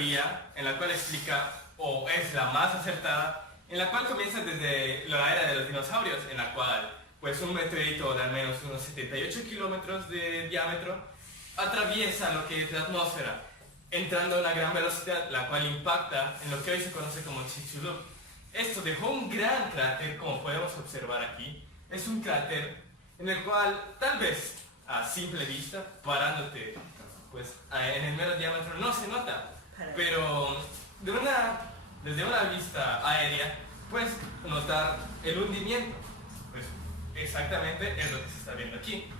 teoría en la cual explica, o es la más acertada, en la cual comienza desde la era de los dinosaurios, en la cual pues un meteorito de al menos unos 78 kilómetros de diámetro atraviesa lo que es la atmósfera, entrando a una gran velocidad, la cual impacta en lo que hoy se conoce como Chicxulub. Esto dejó un gran cráter, como podemos observar aquí. Es un cráter en el cual, tal vez a simple vista, parándote pues, en el mero diámetro, no se nota, pero desde una vista aérea puedes notar el hundimiento. Pues exactamente es lo que se está viendo aquí.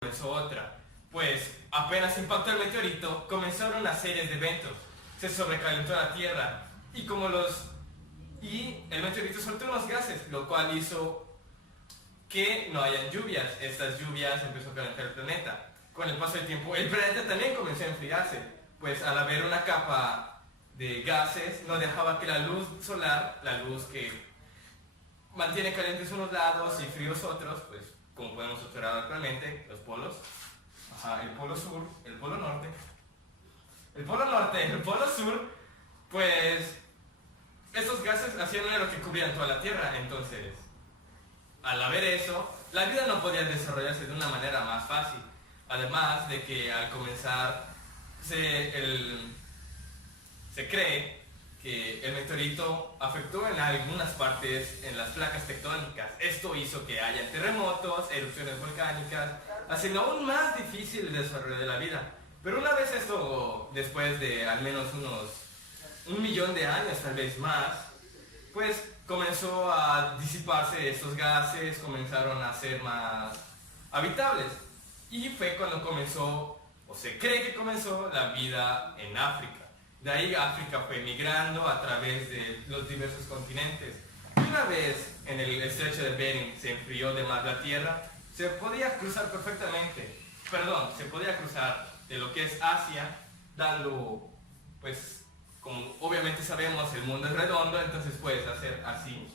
Comenzó otra, pues apenas impactó el meteorito, comenzaron una serie de eventos. Se sobrecalentó la Tierra y el meteorito soltó unos gases, lo cual hizo que no hayan lluvias. Estas lluvias empezó a calentar el planeta. Con el paso del tiempo, el planeta también comenzó a enfriarse, pues al haber una capa de gases no dejaba que la luz solar, la luz que mantiene calientes unos lados y fríos otros, pues como podemos observar actualmente, los polos, el polo sur, el polo norte, el polo sur, pues estos gases hacían lo que cubrían toda la Tierra. Entonces, al haber eso, la vida no podía desarrollarse de una manera más fácil. Además de que al comenzar se cree que el meteorito afectó en algunas partes en las placas tectónicas. Esto hizo que haya terremotos, erupciones volcánicas, haciendo aún más difícil el desarrollo de la vida. Pero una vez esto, después de al menos unos 1.000.000 de años, tal vez más, pues comenzó a disiparse estos gases, comenzaron a ser más habitables. Y fue cuando comenzó, o se cree que comenzó, la vida en África. De ahí África fue migrando a través de los diversos continentes. Y una vez en el estrecho de Bering se enfrió de más la Tierra, se podía cruzar perfectamente, se podía cruzar de lo que es Asia, dando, pues, como obviamente sabemos, el mundo es redondo, entonces puedes hacer así.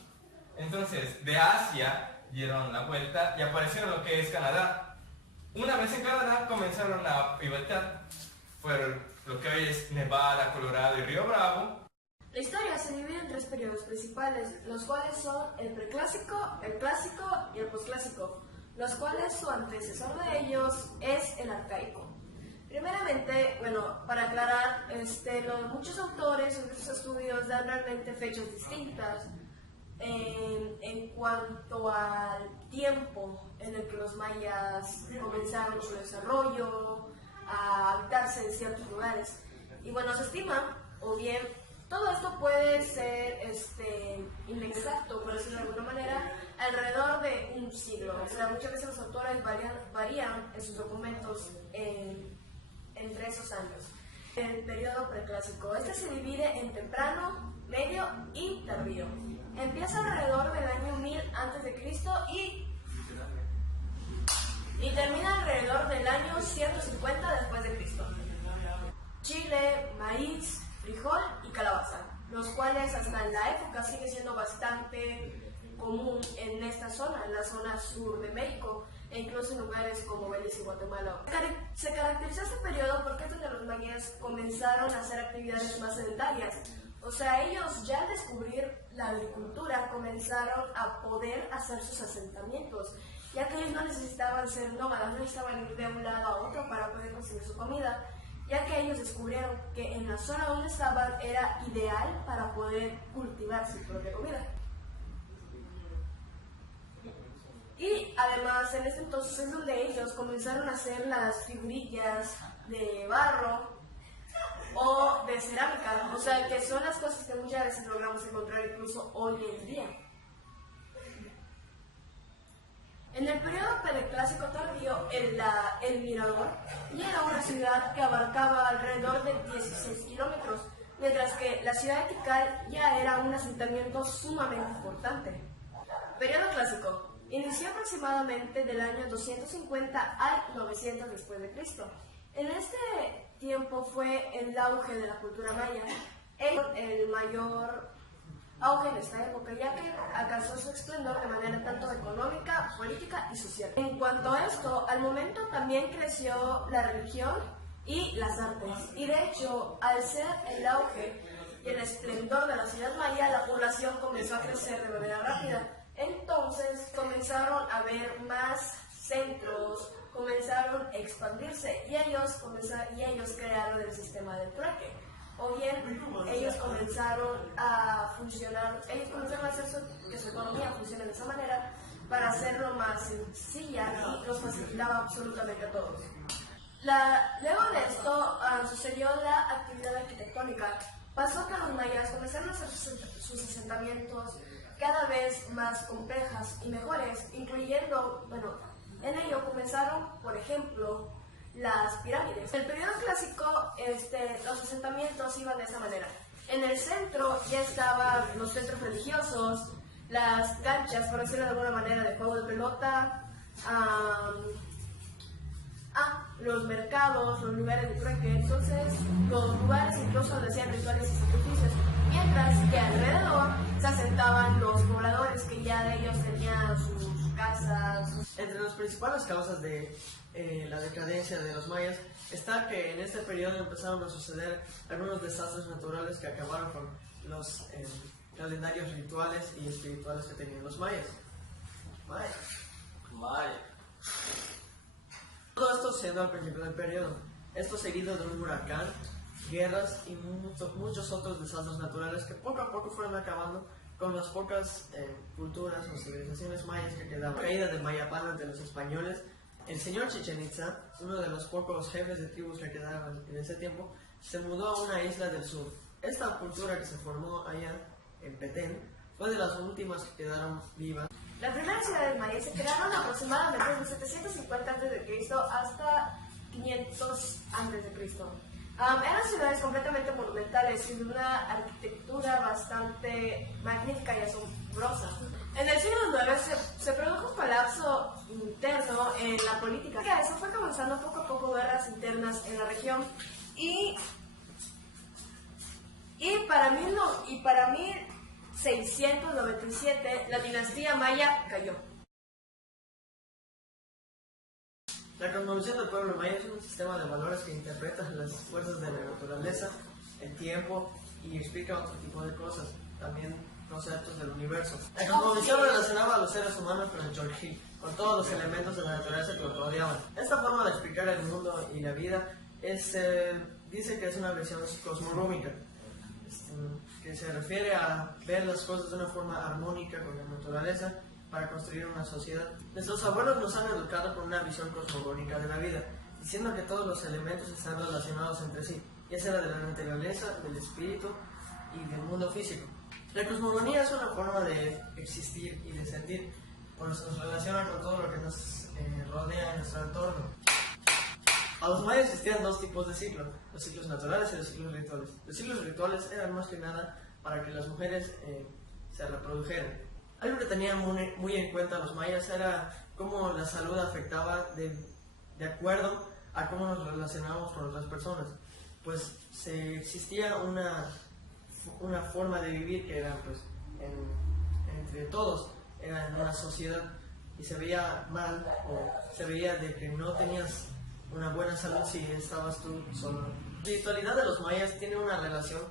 Entonces, de Asia dieron la vuelta y aparecieron lo que es Canadá. Una vez en Canadá comenzaron a pivotar. Fueron lo que hoy es Nevada, Colorado y Río Bravo. La historia se divide en tres periodos principales, los cuales son el preclásico, el clásico y el posclásico, los cuales su antecesor de ellos es el arcaico. Primeramente, bueno, para aclarar, muchos autores en sus estudios dan realmente fechas distintas en cuanto al tiempo en el que los mayas comenzaron su desarrollo, a habitarse en ciertos lugares. Y bueno, se estima, o bien, todo esto puede ser inexacto, por decirlo de alguna manera, alrededor de un siglo. O sea, muchas veces los autores varían en sus documentos entre esos años. El periodo preclásico. Este se divide en temprano, medio y tardío. Empieza alrededor del año 1000 a.C. y termina alrededor del año 150 después de Cristo. Chile, maíz, frijol y calabaza, los cuales hasta en la época sigue siendo bastante común en esta zona, en la zona sur de México, e incluso en lugares como Belice y Guatemala. Se caracterizó este periodo porque es donde los mayas comenzaron a hacer actividades más sedentarias. O sea, ellos ya al descubrir la agricultura comenzaron a poder hacer sus asentamientos, ya que ellos no necesitaban ser nómadas, no necesitaban ir de un lado a otro para poder conseguir su comida, ya que ellos descubrieron que en la zona donde estaban era ideal para poder cultivar su propia comida. Y además en este entonces es donde ellos comenzaron a hacer las figurillas de barro o de cerámica, o sea que son las cosas que muchas veces logramos encontrar incluso hoy en día. En el periodo preclásico tardío, el Mirador ya era una ciudad que abarcaba alrededor de 16 kilómetros, mientras que la ciudad de Tikal ya era un asentamiento sumamente importante. Periodo clásico. Inició aproximadamente del año 250 al 900 después de Cristo. En este tiempo fue el auge de la cultura maya. El mayor auge en esta época, ya que alcanzó su esplendor de manera tanto económica, política y social. En cuanto a esto, al momento también creció la religión y las artes. Y de hecho, al ser el auge y el esplendor de la ciudad maya, la población comenzó a crecer de manera rápida. Entonces comenzaron a haber más centros, comenzaron a expandirse y ellos crearon el sistema del trueque. O bien, ellos comenzaron a hacer que su economía funcione de esa manera para hacerlo más sencilla y los facilitaba absolutamente a todos. Luego de esto sucedió la actividad arquitectónica. Pasó que los mayas comenzaron a hacer sus asentamientos cada vez más complejas y mejores, incluyendo, en ello comenzaron, por ejemplo, las pirámides. En el periodo clásico, los asentamientos iban de esta manera. En el centro ya estaban los centros religiosos, las canchas, por decirlo de alguna manera, de juego de pelota, los mercados, los lugares de trueque. Entonces, los lugares incluso donde hacían rituales y sacrificios, mientras que alrededor se asentaban los pobladores que ya de ellos tenían sus casas. Entre las principales causas de la decadencia de los mayas está que en este periodo empezaron a suceder algunos desastres naturales que acabaron con los calendarios rituales y espirituales que tenían los mayas. Todo esto sucedió al principio del periodo. Esto seguido de un huracán, guerras y muchos otros desastres naturales que poco a poco fueron acabando con las pocas culturas o civilizaciones mayas que quedaban. La caída de Mayapan ante los españoles, el señor Chichén Itzá, uno de los pocos jefes de tribus que quedaban en ese tiempo, se mudó a una isla del sur. Esta cultura que se formó allá en Petén fue de las últimas que quedaron vivas. Las primeras ciudades mayas se crearon aproximadamente en 750 a.C. hasta 500 a.C. Eran ciudades completamente monumentales y de una arquitectura bastante magnífica y asombrosa. En el siglo IX se produjo un colapso interno en la política. Eso fue comenzando poco a poco guerras internas en la región y para 1697 la dinastía maya cayó. La cosmovisión del pueblo maya es un sistema de valores que interpreta las fuerzas de la naturaleza, el tiempo y explica otro tipo de cosas, también conceptos del universo. La cosmovisión relacionaba a los seres humanos con el Chorji, con todos los elementos de la naturaleza que los rodeaban. Esta forma de explicar el mundo y la vida dice que es una visión cosmológica, que se refiere a ver las cosas de una forma armónica con la naturaleza para construir una sociedad. Nuestros abuelos nos han educado con una visión cosmogónica de la vida, diciendo que todos los elementos están relacionados entre sí, ya sea de la naturaleza, del espíritu y del mundo físico. La cosmogonía es una forma de existir y de sentir, pues nos relaciona con todo lo que nos rodea en nuestro entorno. A los mayas existían dos tipos de ciclos, los ciclos naturales y los ciclos rituales. Los ciclos rituales eran más que nada para que las mujeres se reprodujeran. Algo que tenían muy en cuenta los mayas era cómo la salud afectaba de acuerdo a cómo nos relacionábamos con otras personas. Pues existía una forma de vivir que era pues entre todos, era en una sociedad, y se veía mal o se veía de que no tenías una buena salud si estabas tú solo. La espiritualidad de los mayas tiene una relación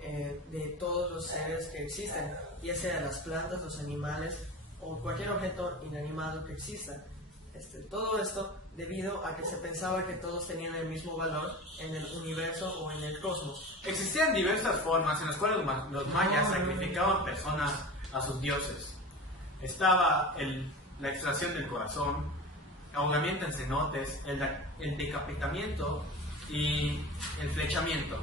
de todos los seres que existen, ya sea las plantas, los animales o cualquier objeto inanimado que exista. Todo esto debido a que se pensaba que todos tenían el mismo valor en el universo o en el cosmos. Existían diversas formas en las cuales los mayas sacrificaban personas a sus dioses. Estaba la extracción del corazón, ahogamiento en cenotes, el decapitamiento y el flechamiento.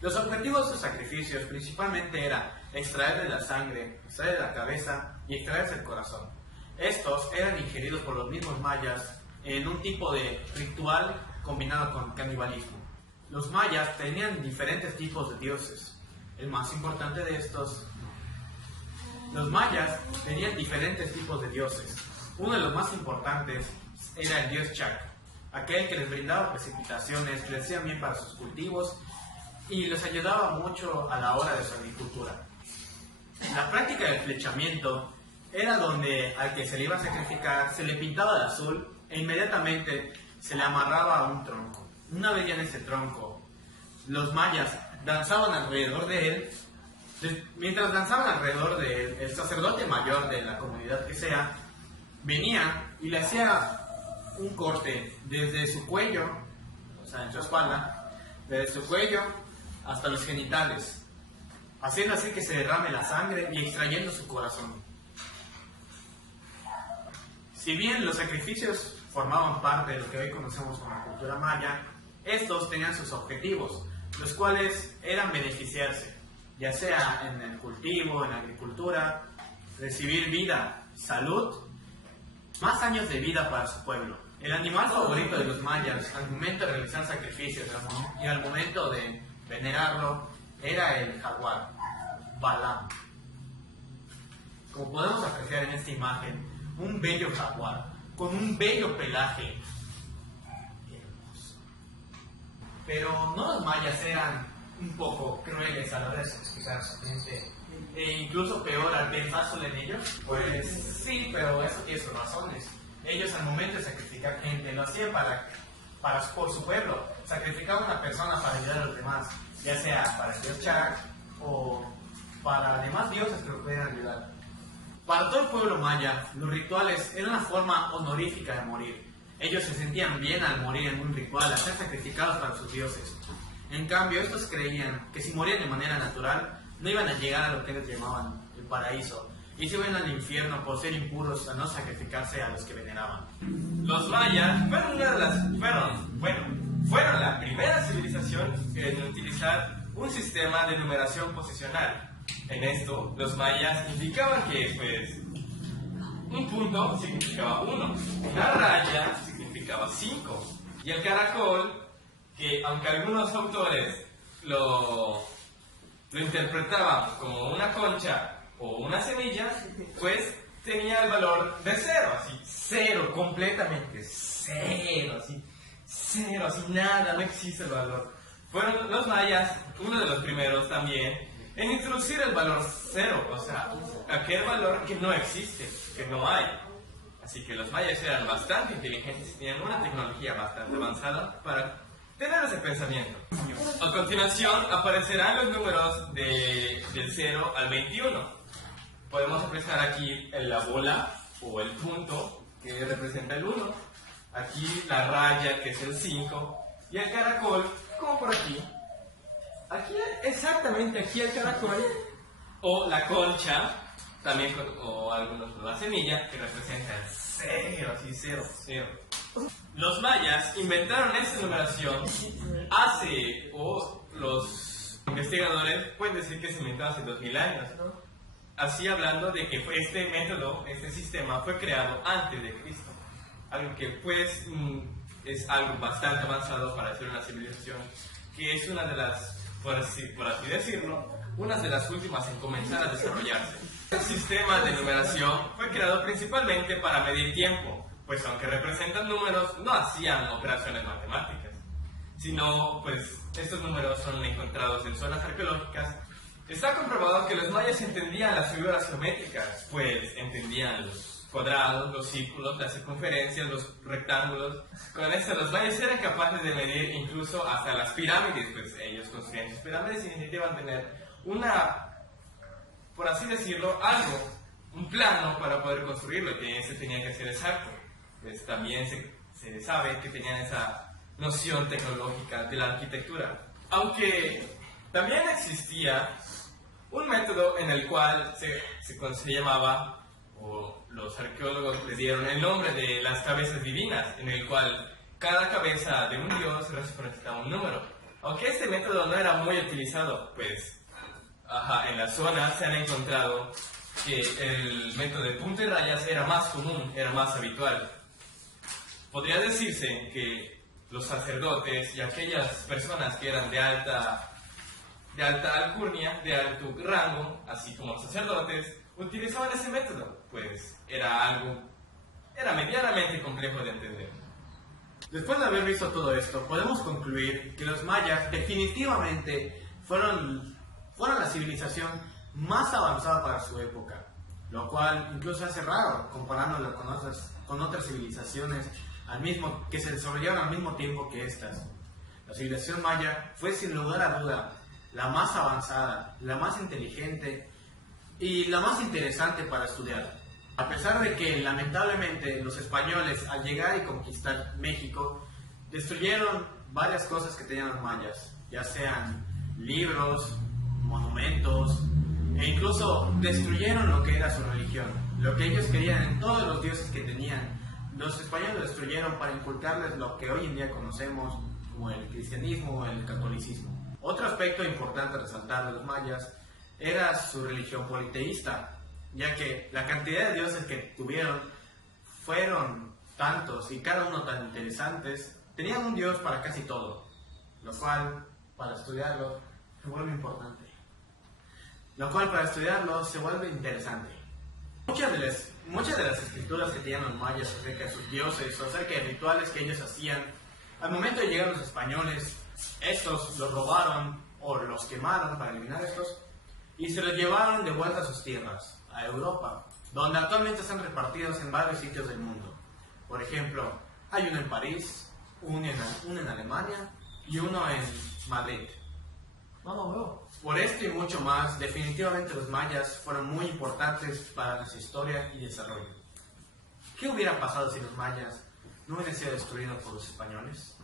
Los objetivos de estos sacrificios principalmente eran extraerle la sangre, extraerle la cabeza y extraerse el corazón. Estos eran ingeridos por los mismos mayas en un tipo de ritual combinado con canibalismo. Los mayas tenían diferentes tipos de dioses. El más importante de estos, los mayas tenían diferentes tipos de dioses. Uno de los más importantes era el dios Chac, aquel que les brindaba precipitaciones, que les hacían bien para sus cultivos y les ayudaba mucho a la hora de su agricultura. La práctica del flechamiento era donde al que se le iba a sacrificar se le pintaba de azul e inmediatamente se le amarraba a un tronco. Una vez ya en ese tronco, los mayas danzaban alrededor de él. Mientras danzaban alrededor de él, el sacerdote mayor de la comunidad que sea, venía y le hacía un corte desde su cuello, o sea, en su espalda, desde su cuello hasta los genitales, haciendo así que se derrame la sangre y extrayendo su corazón. Si bien los sacrificios formaban parte de lo que hoy conocemos como la cultura maya, estos tenían sus objetivos, los cuales eran beneficiarse, ya sea en el cultivo, en la agricultura, recibir vida, salud, más años de vida para su pueblo. El animal favorito de los mayas al momento de realizar sacrificios y al momento de venerarlo era el jaguar, Balam. Como podemos apreciar en esta imagen, un bello jaguar con un bello pelaje hermoso. Pero no los mayas eran un poco crueles a la hora de sacrificar a su gente, e incluso peor al ver fácil en ellos. Pues sí, pero eso tiene sus razones. Ellos al momento de sacrificar gente lo hacían por su pueblo. Sacrificaban a una persona para ayudar a los demás, ya sea para el dios Chak o para demás dioses que lo pudieran ayudar. Para todo el pueblo maya, los rituales eran una forma honorífica de morir. Ellos se sentían bien al morir en un ritual, al ser sacrificados para sus dioses. En cambio, estos creían que si morían de manera natural, no iban a llegar a lo que ellos llamaban el paraíso, y se iban al infierno por ser impuros a no sacrificarse a los que veneraban. Los mayas fueron la primera civilización en utilizar un sistema de numeración posicional. En esto, los mayas indicaban que, pues, un punto significaba 1, una raya significaba 5, y el caracol, que aunque algunos autores lo interpretaban como una concha o una semilla, pues tenía el valor de 0, así, 0, completamente 0, así, nada, no existe el valor. Fueron los mayas, uno de los primeros también, en introducir el valor 0, o sea, aquel valor que no existe, que no hay. Así que los mayas eran bastante inteligentes y tenían una tecnología bastante avanzada para tener ese pensamiento. A continuación aparecerán los números del 0 al 21. Podemos apreciar aquí la bola o el punto que representa el 1. Aquí la raya que es el 5. Y el caracol, como por aquí. Aquí, exactamente aquí el caracol. O la concha, también o algunos la semilla, que representa el 0, así 0, 0. Los mayas inventaron esta numeración los investigadores pueden decir que se inventó hace 2000 años, ¿no? Así hablando de que este método, este sistema fue creado antes de Cristo. Algo que pues es algo bastante avanzado para ser una civilización, que es una de las, por así decirlo, una de las últimas en comenzar a desarrollarse. El sistema de numeración fue creado principalmente para medir tiempo, pues aunque representan números, no hacían operaciones matemáticas, sino pues estos números son encontrados en zonas arqueológicas. Está comprobado que los mayas entendían las figuras geométricas, pues entendían los cuadrados, los círculos, las circunferencias, los rectángulos. Con esto los mayas eran capaces de medir incluso hasta las pirámides, pues ellos construían sus pirámides y necesitaban tener por así decirlo, un plano para poder construirlo, y ese tenía que ser exacto. Pues también se sabe que tenían esa noción tecnológica de la arquitectura. Aunque también existía un método en el cual se llamaba, o los arqueólogos le dieron el nombre de las cabezas divinas, en el cual cada cabeza de un dios representaba un número. Aunque este método no era muy utilizado, pues en la zona se han encontrado que el método de punta y rayas era más común, era más habitual. Podría decirse que los sacerdotes y aquellas personas que eran de alta alcurnia, de alto rango, así como los sacerdotes, utilizaban ese método, pues era medianamente complejo de entender. Después de haber visto todo esto, podemos concluir que los mayas definitivamente fueron la civilización más avanzada para su época, lo cual incluso hace raro comparándolo con otras civilizaciones que se desarrollaron al mismo tiempo que estas. La civilización maya fue sin lugar a duda la más avanzada, la más inteligente y la más interesante para estudiar. A pesar de que lamentablemente los españoles al llegar y conquistar México destruyeron varias cosas que tenían los mayas, ya sean libros, monumentos, e incluso destruyeron lo que era su religión, lo que ellos querían en todos los dioses que tenían. Los españoles lo destruyeron para inculcarles lo que hoy en día conocemos como el cristianismo o el catolicismo. Otro aspecto importante a resaltar de los mayas era su religión politeísta, ya que la cantidad de dioses que tuvieron fueron tantos y cada uno tan interesantes. Tenían un dios para casi todo, lo cual para estudiarlo se vuelve importante. Se vuelve interesante. Muchas de las escrituras que tenían los mayas acerca de sus dioses o acerca de rituales que ellos hacían, al momento de llegar los españoles, estos los robaron o los quemaron para eliminar estos y se los llevaron de vuelta a sus tierras, a Europa, donde actualmente están repartidos en varios sitios del mundo. Por ejemplo, hay uno en París, uno en Alemania y uno en Madrid. Por esto y mucho más, definitivamente los mayas fueron muy importantes para nuestra historia y desarrollo. ¿Qué hubiera pasado si los mayas no hubieran sido destruidos por los españoles?